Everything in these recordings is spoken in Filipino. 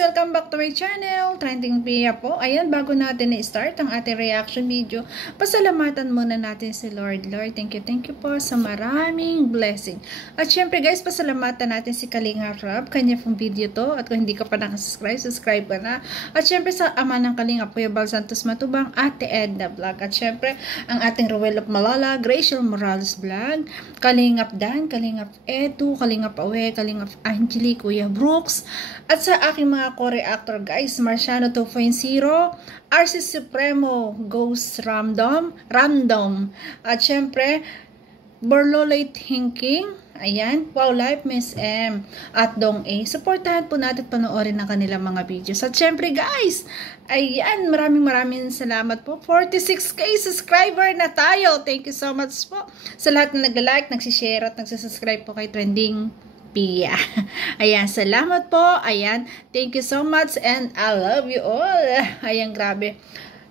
Welcome back to my channel, Trending Pia po. Ayan, bago natin i-start ang ating reaction video, pasalamatan muna natin si Lord. Lord, thank you po sa maraming blessing. At syempre guys, pasalamatan natin si Kalinga Rab, kanya pong video to. At kung hindi ka pa nakasubscribe, subscribe ka na. At syempre sa ama ng Kalinga, Kuya Bal Santos Matubang, Ate Edna Vlog. At syempre, ang ating Ruel of Malala, Graciel Morales Vlog, Kalingap Dan, Kalingap Edu, Kalingap Awe, Kalingap Angeli, Kuya Brooks. At sa aking mga co-reactor guys, Marciano 2.0, RC Supremo, Ghost Random, at syempre, Borloloy Thinking, ayan, Wow Life, Miss M, at Dong A. Supportahan po natin panoorin ang kanilang mga videos. At syempre guys, ayan, maraming salamat po. 46k subscriber na tayo. Thank you so much po sa lahat na nag-like, nagsishare at nagsasubscribe po kay Trending Pia. Ayan, salamat po. Ayan, thank you so much and I love you all. Ayan, grabe.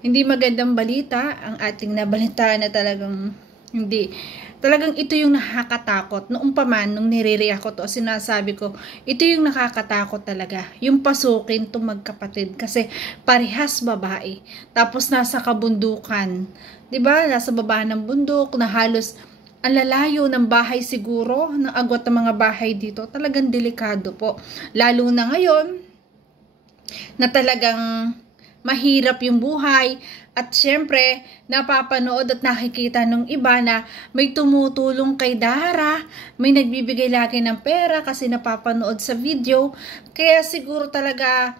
Hindi magandang balita ang ating nabalitaan na talagang hindi. Talagang ito yung nakakatakot. Noong paman, nung nire-react ko to, sinasabi ko, ito yung nakakatakot talaga. Yung pasukin itong magkapatid. Kasi parehas babae. Tapos nasa kabundukan. Diba? Nasa baba ng bundok na halos ang lalayo ng bahay siguro, ng agwat ng mga bahay dito, talagang delikado po. Lalo na ngayon, na talagang mahirap yung buhay, at syempre, napapanood at nakikita ng iba na may tumutulong kay Dara, may nagbibigay lagi ng pera kasi napapanood sa video, kaya siguro talaga,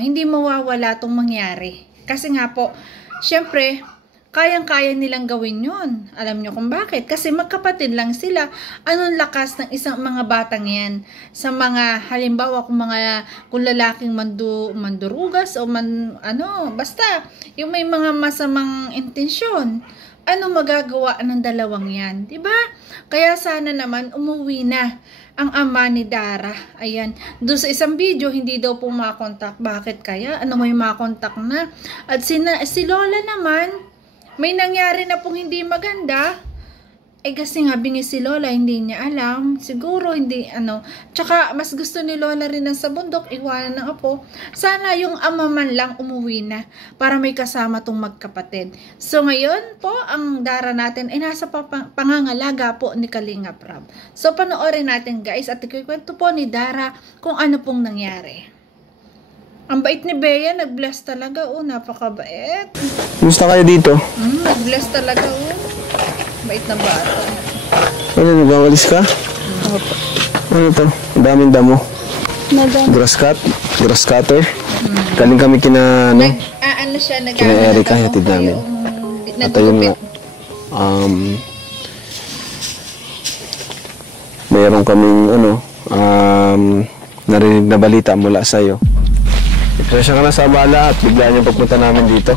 hindi mawawala itong mangyari. Kasi nga po, syempre, kayang-kaya nilang gawin yun. Alam nyo kung bakit? Kasi magkapatid lang sila. Anong lakas ng isang mga batang yan? Sa mga, halimbawa, kung lalaking mandurugas o basta, yung may mga masamang intensyon. Ano magagawa ng dalawang yan? Diba? Kaya sana naman umuwi na ang ama ni Dara. Ayan. Doon sa isang video, hindi daw po makontak. Bakit kaya? May makontak na? At si Lola naman, may nangyari na pong hindi maganda. Kasi nga bingi si Lola, hindi niya alam. Siguro hindi, Tsaka mas gusto ni Lola rin na sa bundok, iwanan ng apo. Sana yung ama man lang umuwi na para may kasama tong magkapatid. So ngayon po, ang Dara natin ay nasa pangangalaga po ni Kalinga Prab. So panoorin natin guys at ikikwento po ni Dara kung ano pong nangyari. Ang bait ni Bea, nag-bless talaga, napakabait. Gusto kayo dito? Nag-bless talaga, bait na bata. Ano, nag-awalis ka? Opo. Ano to? Ang daming damo. Grass cutter. Galing kami kina, kina Erika, hatid namin. At ayun nga, mayroon kaming, narinig na balita mula sa'yo. Presya ka na sa abala at biglaan yung pagpunta namin dito.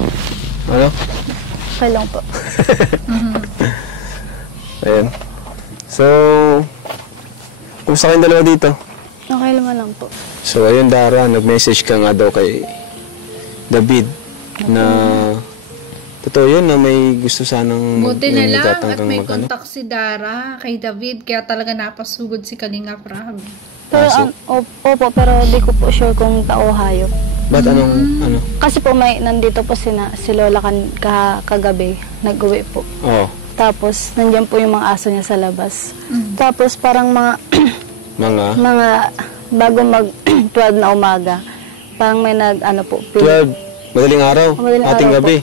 Ano? Okay lang po. Ayan. So, kumusta kayong dalawa dito? Okay naman lang po. So, ayun Dara, nag-message ka nga daw kay David na totoo yun na may gusto sanang buti na lang at may contact si Dara kay David, kaya talaga napasugod si Kalinga Prab. Pero, opo, pero di ko po sure kung tao hayop. Ba't ano? Kasi po nandito po si Lola kagabi, nag-uwi po. Oo. Tapos, nandiyan po yung mga aso niya sa labas. Tapos, parang mga bago mag 12 na umaga, parang may 12, madaling araw, ating gabi.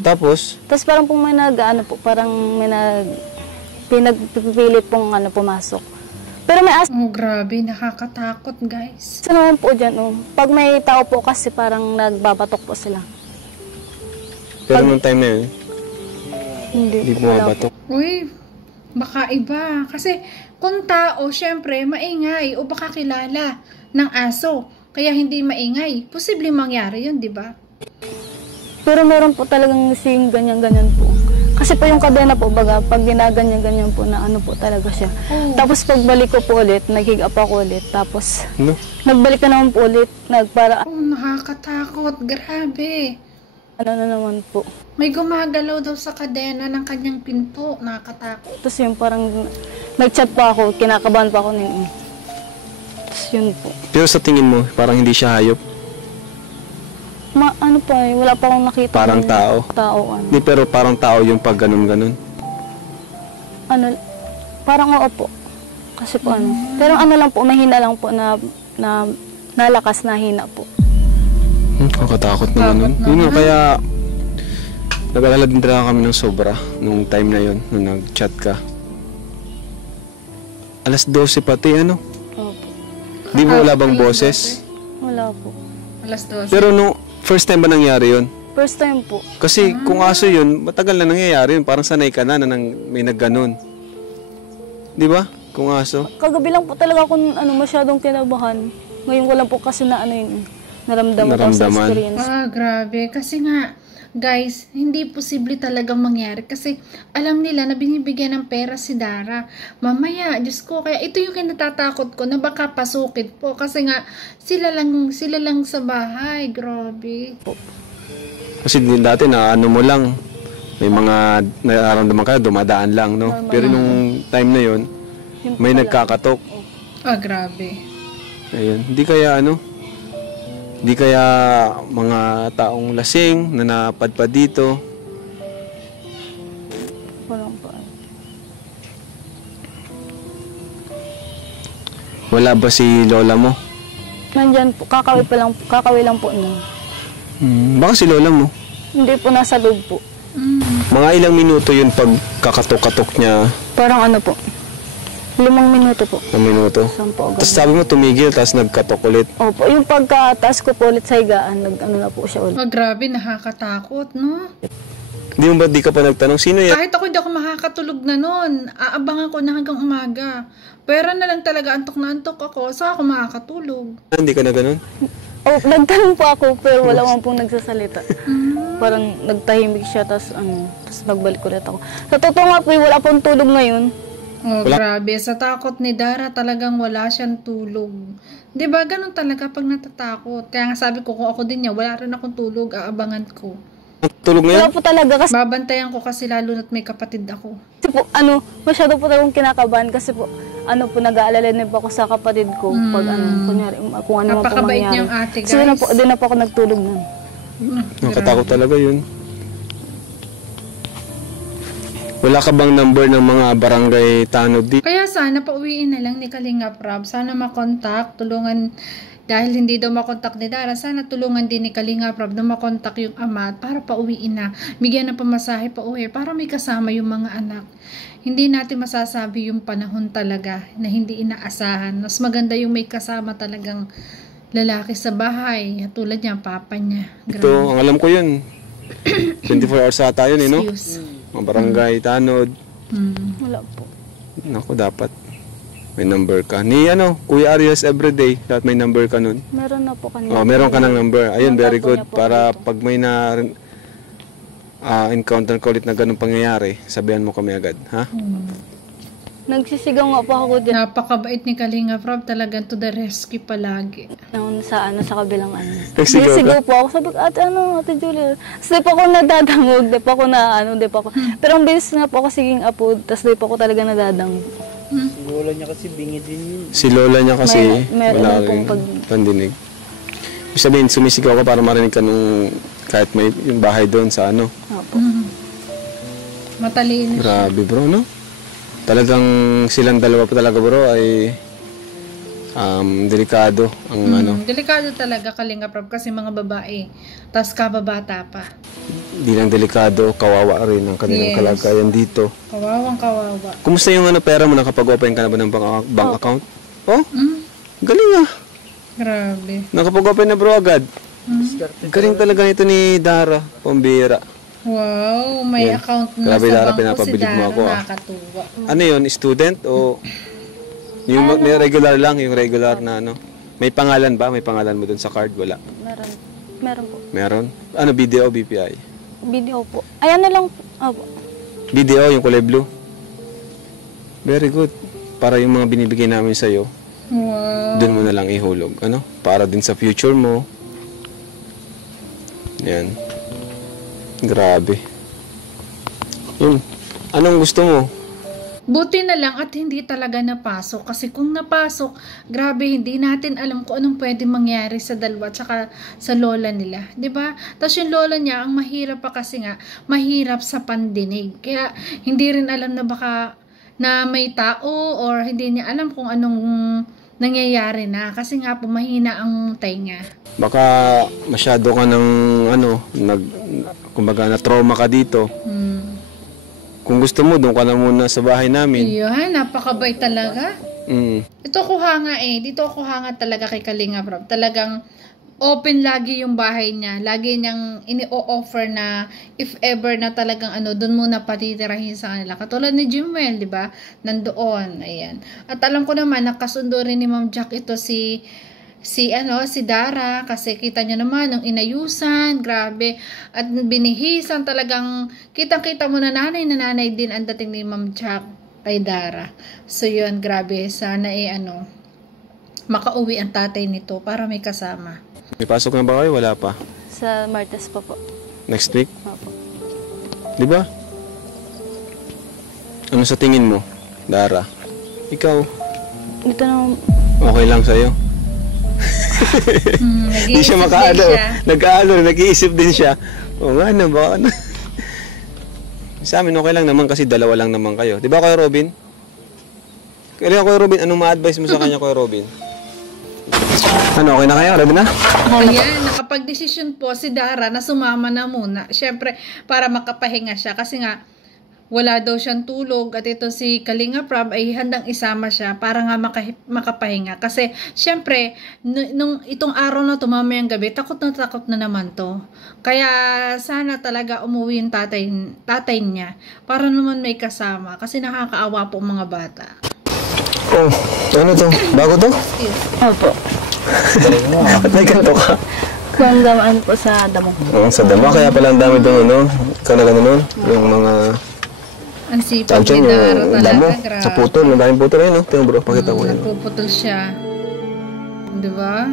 Tapos parang po may parang may pinagpipilit pong pumasok. Pero may aso. Grabe, nakakatakot guys. Sa naman po dyan, pag may tao po kasi parang nagbabatok po sila. Pero nung time na yun, hindi bumabatok. Uy, baka iba. Kasi kung tao, syempre, maingay o baka kilala ng aso. Kaya hindi maingay. Posibleng mangyari yun, di ba? Pero meron po talagang sing ganyan-ganyan po. Kasi po yung kadena po, pag ginaganyan-ganyan po na po talaga siya. Tapos pagbalik ko po ulit, naghiga pa ako ulit. Tapos, nagbalik na naman po ulit. Nakakatakot. Grabe. Na naman po. May gumagalaw daw sa kadena ng kanyang pinto. Nakakatakot. Tapos yung parang, nag-chat pa ako, kinakabahan pa ako. Tapos yun po. Pero sa tingin mo, parang hindi siya hayop? Ano pa eh, wala pa akong nakita. Parang tao? Tao, ano. Hindi, pero parang tao yung pag ganun-ganun. Ano, parang oo po. Kasi po ano. Pero ano lang po, mahina lang po na nalakas na hina po. Kakatakot naman nun. Yun nga, kaya nag-alala din talaga kami ng sobra nung time na yun, nung nag-chat ka. Alas 12 pati, ano? Opo. Di mo wala bang boses? Wala po. Alas 12. Pero nung first time ba nangyari yun? First time po. Kasi kung aso yun, matagal na nangyayari yun. Parang sanay ka na may nagganon. Di ba? Kung aso. Kagabi lang po talaga ako masyadong kinabahan. Ngayon ko lang po kasi na yun, naramdaman ko sa experience. Grabe. Kasi nga, guys, hindi posible talagang mangyari. Kasi alam nila na binibigyan ng pera si Dara. Mamaya, Diyos ko, kaya ito yung kinatatakot ko na baka pasukit po. Kasi nga, sila lang sa bahay. Grabe. Kasi dati na ano mo lang, may mga nararamdaman ka, dumadaan lang, no? Pero nung time na yun, may nagkakatok. Grabe. Ayun. Hindi kaya mga taong lasing na napadpad dito. Walang pa. Wala ba si lola mo? Nandyan po, kakawi lang po nun. Baka si lola mo? Hindi po, nasa loob po. Mga ilang minuto yun pag kakatok-katok niya? Parang ano po, 5 minuto po. 1 minuto? 10 po. Tapos sabi mo tumigil, tapos nagkatok ulit. Opo, yung pagkataas ko po ulit sa higaan, na po siya ulit. Grabe, nakakatakot, no? Di mo ba di ka pa nagtanong, sino yan? Kahit ako hindi ako makakatulog na nun. Aabangan ko na hanggang umaga. Pero na lang talaga, antok na antok ako. Saan ako makakatulog? Hindi ka na ganun? Nagtanong po ako, pero wala man pong nagsasalita. Parang nagtahimik siya, tapos nagbalik ulit ako. Sa totoo nga po, wala pong tulog ngayon. Grabe. Sa takot ni Dara, talagang wala siyang tulog. Diba, ganun talaga pag natatakot. Kaya nga sabi ko, kung ako din niya, wala rin akong tulog, aabangan ko. Tulog na yan? Wala po talaga kasi... Babantayan ko kasi lalo na't may kapatid ako. Kasi po, masyado po talagang kinakabahan kasi po, nag-aalala din po ako sa kapatid ko pag kunyari, kung ano man po Napakabait mangyari. niyang ate, guys. So, di na po ako nagtulog nun. Nakatakot talaga yun. Wala ka bang number ng mga barangay tanod dito? Kaya sana pauwiin na lang ni Kalinga Prab. Sana makontak, tulungan, dahil hindi daw makontak ni Dara, sana tulungan din ni Kalinga Prab na makontak yung ama para pauwiin na. Bigyan ng pamasahe pauwi para may kasama yung mga anak. Hindi natin masasabi yung panahon talaga na hindi inaasahan. Mas maganda yung may kasama talagang lalaki sa bahay. Tulad niya, papa niya. Ito, ang alam ko yun. 24 hours ata yun, no? Mga barangay, tanod. Wala po. Naku, dapat may number ka. Ni Kuya Arias everyday, dapat may number ka nun. Meron na po kanina. Meron ka ng number. Ayun, very good. Para pag may encounter ko ulit na ganun pangyayari, sabihan mo kami agad, ha? Nagsisigaw nga po ako din. Napakabait ni Kalinga Prab, talagang to the rescue palagi. Sa kabilang Nagsigaw po ako. Sabi ko, Ate Julia. Tapos di pa ako nadadangog, di pa ako. Pero ang bilis nga po ako siging apo, tapos di pa ako talaga nadadangog. Si lola niya kasi bingi din yun. Si lola niya kasi wala rin pandinig. Ibig sabihin, sumisigaw ka para marinig ka nung kahit may yung bahay doon sa Opo. Matalino. Grabe bro, no? Talagang silang dalawa pa talaga bro ay delikado ang Delikado talaga Kalinga Prab kasi mga babae. Tas kababata pa. Hindi lang delikado, kawawa rin ang kanilang kalagayan dito. Kawawang kawawa. Kumusta yung pera mo? Nakapag-open ka na ba ng bank account? Oh? Galing ah. Grabe. Nakapag-open na bro agad. Galing talaga ito ni Dara, pambira. Wow, may account na Grabe, sa Dara, bangko si pinapabilib mo Dara, ako, nakakatuwa. Ano yun? Student o yung regular lang, yung regular na May pangalan ba? May pangalan mo dun sa card? Wala. Meron po. Meron? Ano, BDO, BPI? Video po. Ayan na lang po. Opo. BDO, yung kulay blue. Very good. Para yung mga binibigay namin sa'yo, dun mo na lang ihulog. Para din sa future mo. Yan. Grabe. Yun. Anong gusto mo? Buti na lang at hindi talaga napasok. Kasi kung napasok, grabe, hindi natin alam kung anong pwede mangyari sa dalawa at saka sa lola nila. 'Di ba? Tapos yung lola niya, ang mahirap pa kasi nga, mahirap sa pandinig. Kaya hindi rin alam na baka na may tao or hindi niya alam kung anong nangyayari na. Kasi nga po, mahina ang tenga. Baka masyado ka ng kumbaga na trauma ka dito. Kung gusto mo, doon ka na muna sa bahay namin. Iyan, napakabay talaga. Ito ko hanga dito ko hanga talaga kay Kalinga Prab. Talagang open lagi yung bahay niya. Lagi niyang ini-offer na if ever na talagang doon muna patitirahin sa kanila. Katulad ni Jimwell, di ba? Nandoon, ayan. At alam ko naman, nakasundo rin ni Ma'am Jack ito si Dara, kasi kita niyo naman ang inayusan, grabe, at binihisan, talagang kitang-kita mo na nanay din ang dating ni Ma'am Jack kay Dara. So yun, grabe, sana makauwi ang tatay nito para may kasama. May pasok na ba kayo? Wala pa? Sa Martes pa po. Next week? Opo. Di ba? Ano sa tingin mo, Dara? Ikaw? Ito na. Okay lang sa'yo? Hindi siya nag-iisip din siya. O nga na, baka na. Sa amin okay lang naman kasi dalawa lang naman kayo. Di ba Kuya Robin? Kaya Kuya Robin, anong ma-advise mo sa kanya Kuya Robin? Ano, okay na kayo? Robin na? Ayan, nakapag-desisyon po si Dara na sumama na muna. Siyempre, para makapahinga siya. Kasi nga, wala daw siyang tulog at ito si Kalinga Prab ay handang isama siya para nga makapahinga. Kasi syempre, nung itong araw na to, mamayang gabi, takot na naman to. Kaya sana talaga umuwi yung tatay niya para naman may kasama. Kasi nakakaawa po mga bata. Oh, ano to? Bago to? Opo. At may ganito ka? Gamaan po sa damo. Sa damo, kaya pala ang dami doon, Ikaw na gano'n, yung mga... Ang sipag ni Dara talaga, grabe. Sa putol, madaming putol yun, Tingnan bro, pakita mo yan. Nagpuputol siya. Diba?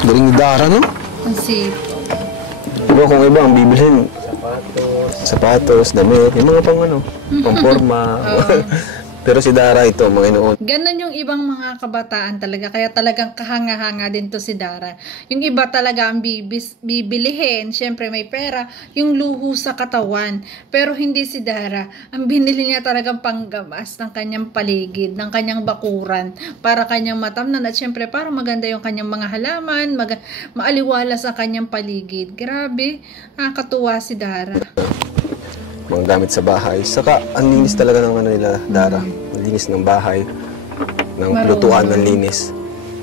Galing ni Dara, no? Ang sipag. Diba kung iba ang bibilhin? Sapatos, damit, yung mga pamporma. Pero si Dara ito, mga inuon. Ganon yung ibang mga kabataan talaga. Kaya talagang kahanga-hanga din to si Dara. Yung iba talaga ang bibilihin. Siyempre may pera. Yung luho sa katawan. Pero hindi si Dara. Ang binili niya talagang panggamas ng kanyang paligid, ng kanyang bakuran. Para kanyang matamnan. At siyempre para maganda yung kanyang mga halaman. Maaliwala sa kanyang paligid. Grabe. Katuwa si Dara. Mga gamit sa bahay. Saka, ang linis talaga ng nila, Dara. Ang linis ng bahay. Ng lutuan, ng linis.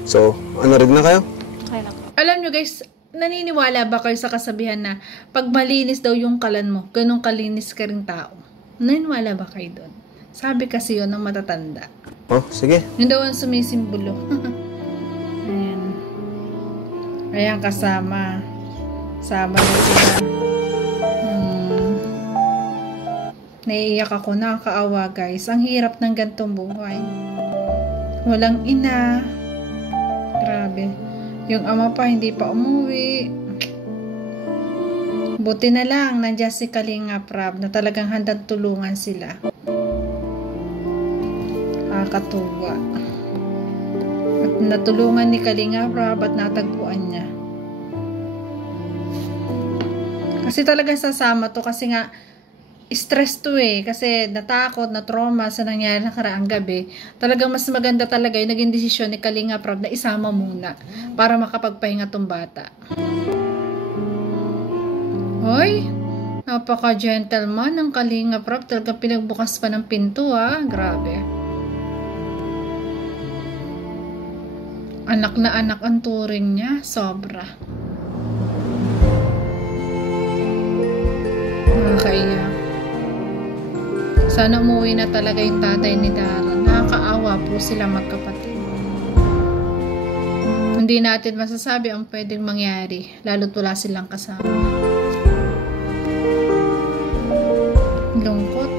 So, rin na kayo? Okay na po. Alam nyo guys, naniniwala ba kayo sa kasabihan na pag malinis daw yung kalan mo, ganun kalinis ka rin tao? Naniniwala ba kayo doon? Sabi kasi yun ng matatanda. Oh, sige. Yun daw ang sumisimbolo. Ayan. Ayan, kasama. Sama na sila. Naiiyak ako, nakakaawa guys. Ang hirap ng gantong buhay. Walang ina. Grabe. Yung ama pa hindi pa umuwi. Buti na lang nandiyan si Kalinga Prab na talagang handang tulungan sila. Nakakatuwa. At natulungan ni Kalinga Prab at natagpuan niya. Kasi talagang sasama to kasi nga stress to kasi natakot, na trauma sa nangyari nakaraang gabi. Talagang mas maganda talaga yung naging desisyon ni Kalinga Prab na isama muna para makapagpahinga tong bata. Hoy, napaka-gentleman ng Kalinga Prab. Talagang pinagbukas pa ng pinto grabe. Anak na anak ang turing niya, sobra. Nakakaiyak. Sana umuwi na talaga yung tatay ni Dara. Nakakaawa po sila magkapatid. Hindi natin masasabi ang pwedeng mangyari, lalo't wala silang kasama. Lungkot.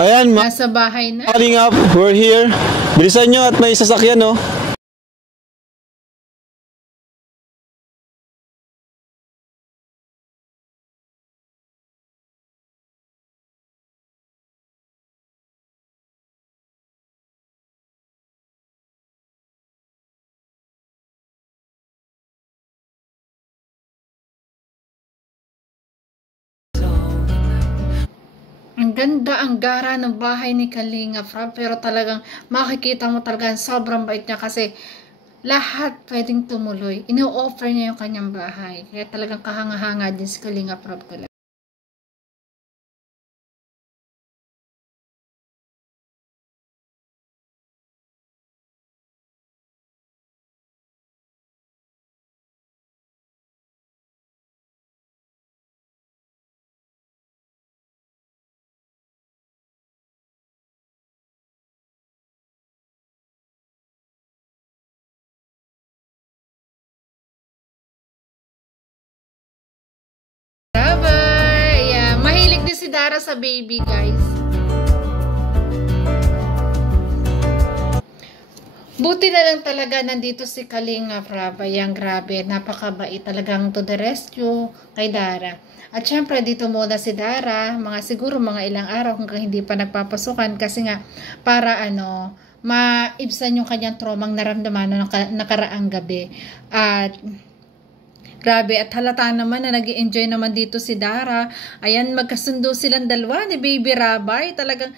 Ayan, nasa bahay na. Kalinga, we're here. Bilisan nyo at may sasakyan, no? Ang ganda, ang gara ng bahay ni Kalinga Prab, pero talagang makikita mo talaga sobrang bait niya kasi lahat pwedeng tumuloy. Ino-offer niya yung kanyang bahay. Kaya talagang kahanga-hanga din si Kalinga Prab ko lang. Bye-bye! Yeah, mahilig din si Dara sa baby, guys. Buti na lang talaga nandito si Kalinga Prab. Ayan, grabe. Napakabait talagang to the rescue kay Dara. At syempre, dito muna si Dara. Siguro mga ilang araw kung hindi pa nagpapasukan. Kasi nga, para maibsan yung kanyang traumang naramdaman ng nakaraang gabi. At grabe, at halata naman na nag-enjoy naman dito si Dara. Ayan, magkasundo silang dalawa ni Baby Rabay. Talagang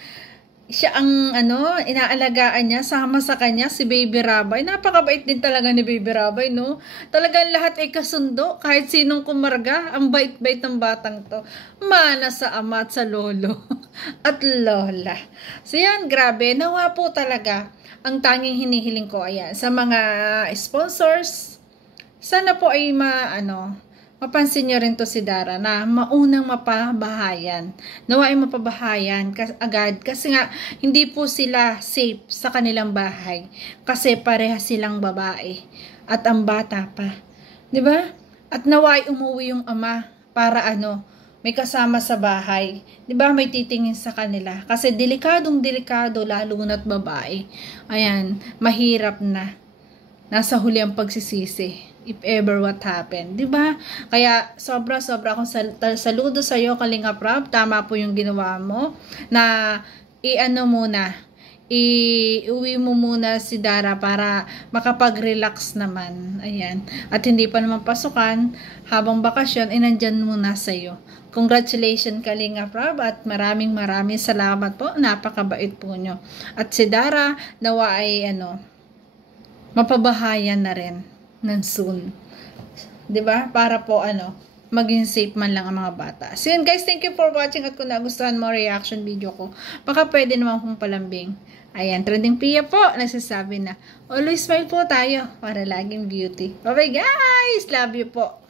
siya ang inaalagaan niya, sama sa kanya si Baby Rabay. Napakabait din talaga ni Baby Rabay, no? Talagang lahat ay kasundo, kahit sinong kumarga. Ang bait-bait ng batang to. Mana sa ama at sa lolo at lola. So yan, grabe. Nawa po talaga ang tanging hinihiling ko. Ayan, sa mga sponsors, sana po ay mapansin nyo rin to si Dara na maunang mapabahayan. Nawa ay mapabahayan agad kasi nga hindi po sila safe sa kanilang bahay kasi pareha silang babae at ang bata pa. 'Di ba? At nawa ay umuwi yung ama para may kasama sa bahay. 'Di ba? May titingin sa kanila kasi delikadong-delikado lalo na't babae. Ayan, mahirap na. Nasa huli ang pagsisisi. If ever what happened, 'di ba? Kaya sobra akong saludo sa iyo, Kalinga Prab. Tama po yung ginawa mo na iuwi mo muna si Dara para makapag-relax naman. Ayan. At hindi pa naman pasukan habang bakasyon, nandyan muna sa iyo. Congratulations, Kalinga Prab, at maraming salamat po. Napakabait po nyo. At si Dara nawa ay mapabahayan na rin ng soon. 'Di ba? Para po maging safe man lang ang mga bata. So yun guys, thank you for watching at kung nagustuhan mo reaction video ko, baka pwede naman kong palambing. Ayan, Trending Pia po, nagsasabi na, always smile po tayo para laging beauty. Bye bye guys! Love you po!